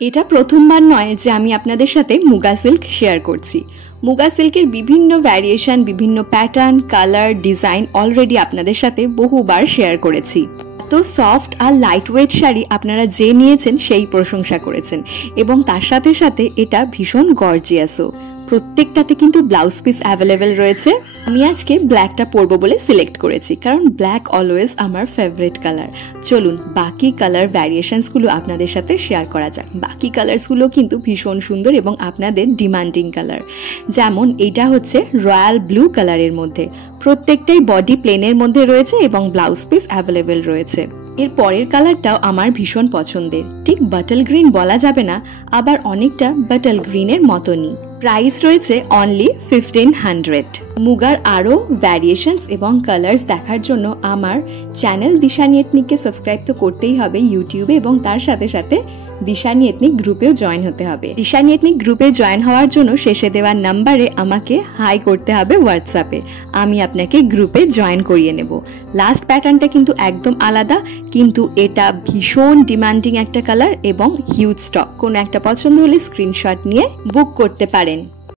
এটা প্রথমবার নয় যে আমি আপনাদের সাথে মুগা সিল্ক শেয়ার করছি। মুগা সিল্কের বিভিন্ন ভ্যারিয়েশন, বিভিন্ন প্যাটার্ন, কালার, ডিজাইন অলরেডি আপনাদের সাথে বহুবার শেয়ার করেছি। তো সফট আর লাইট ওয়েট শাড়ি আপনারা যে নিয়েছেন সেই প্রশংসা করেছেন, এবং তার সাথে সাথে এটা ভীষণ গর্জিয়াসও। প্রত্যেকটাতে কিন্তু ব্লাউজ পিস অ্যাভেলেবেল রয়েছে। আমি আজকে ব্ল্যাকটা পরবো বলে সিলেক্ট করেছি, কারণ ব্ল্যাক অলওয়েজ আমার ফেভারিট কালার। চলুন বাকি কালার ভ্যারিয়েশনসগুলো আপনাদের সাথে শেয়ার করা যাক। বাকি কালার্সগুলো কিন্তু ভীষণ সুন্দর এবং আপনাদের ডিমান্ডিং কালার। যেমন এটা হচ্ছে রয়্যাল ব্লু কালারের মধ্যে, প্রত্যেকটাই বডি প্লেনের মধ্যে রয়েছে এবং ব্লাউজ পিস অ্যাভেলেবেল রয়েছে। এর পরের কালারটাও আমার ভীষণ পছন্দের, ঠিক বাটল গ্রিন বলা যাবে না, আবার অনেকটা বাটল গ্রিনের মতনই। প্রাইস রয়েছে অনলি 1500। মুগার আরও ভ্যারিয়েশনস এবং কালার্স দেখার জন্য আমার চ্যানেল দিশানি এথনিককে সাবস্ক্রাইব তো করতেই হবে ইউটিউবে, এবং তার সাথে সাথে দিশানি এথনিক গ্রুপেও জয়েন হতে হবে। দিশানি এথনিক গ্রুপে জয়েন হওয়ার জন্য শেষে দেওয়ার নাম্বারে আমাকে হাই করতে হবে হোয়াটসঅ্যাপে, আমি আপনাকে গ্রুপে জয়েন করিয়ে নেব। লাস্ট প্যাটার্নটা কিন্তু একদম আলাদা, কিন্তু এটা ভীষণ ডিমান্ডিং একটা কালার এবং হিউজ স্টক। কোনো একটা পছন্দ হলে স্ক্রিনশট নিয়ে বুক করতে পারেন।